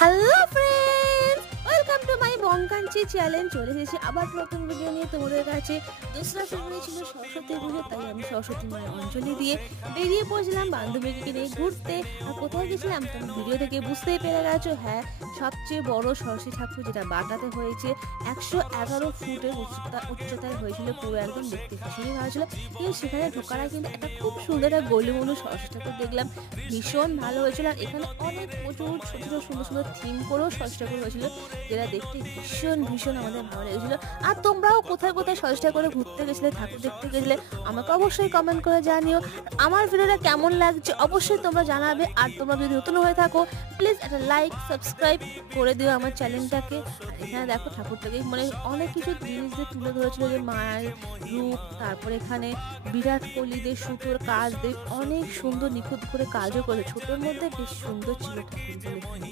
Hello friends, welcome to my বঙ্কাঞ্চি challenge. চলে এসেছি আবার নতুন ভিডিও নিয়ে তোমাদের কাছে। 2রা ফেব্রুয়ারি ছিল সরস্বতী পুজো, তাই আমি সরস্বতী মায়ের অঞ্জলি দিয়ে বেরিয়ে পড়ছিলাম বান্ধবীকে নিয়ে ঘুরতে। আর কোথায় গেছিলাম তুমি ভিডিও থেকে বুঝতেই পেরে গেছো। হ্যাঁ, সবচেয়ে বড় সরস্বতী ঠাকুর যেটা বাটাতে হয়েছে 111 ফুটের উচ্চতায় হয়েছিল, পুরো একদম দেখতে ভীষণই ভালো ছিল। কিন্তু সেখানে ঢোকার আগে কিন্তু একটা খুব সুন্দর একটা গোলুমলু সরস্বতী ঠাকুর দেখলাম, ভীষণ ভালো হয়েছিল। আর এখানে অনেক প্রচুর ছোট ছোট সুন্দর সুন্দর থিম করেও সরস্বতী ঠাকুর হয়েছিল, যেটা দেখতে ভীষণ ভীষণ আমাদের ভালো লেগেছিল। আর তোমরাও কোথায় কোথায় সরস্বতী ঠাকুরে ঘুরতে গেছিলে, ঠাকুর দেখতে গেছিলে, আমাকে অবশ্যই কমেন্ট করে জানিও। আমার ভিডিওটা কেমন লাগছে অবশ্যই তোমরা জানাবে। আর তোমরা যদি নতুন হয়ে থাকো প্লিজ একটা লাইক সাবস্ক্রাইব করে দিও আমার চ্যানেলটাকে। আর এখানে দেখো ঠাকুরটাকে মানে অনেক কিছু জিনিস দিয়ে তুলে ধরেছিল, যে মায়ের রূপ, তারপরে এখানে বিরাট কোহলিদের সুতোর কাজ দিয়ে অনেক সুন্দর নিখুঁত করে কাজও করে, ছোটোর মধ্যে বেশ সুন্দর ছিল ঠাকুরগুলো এখানে।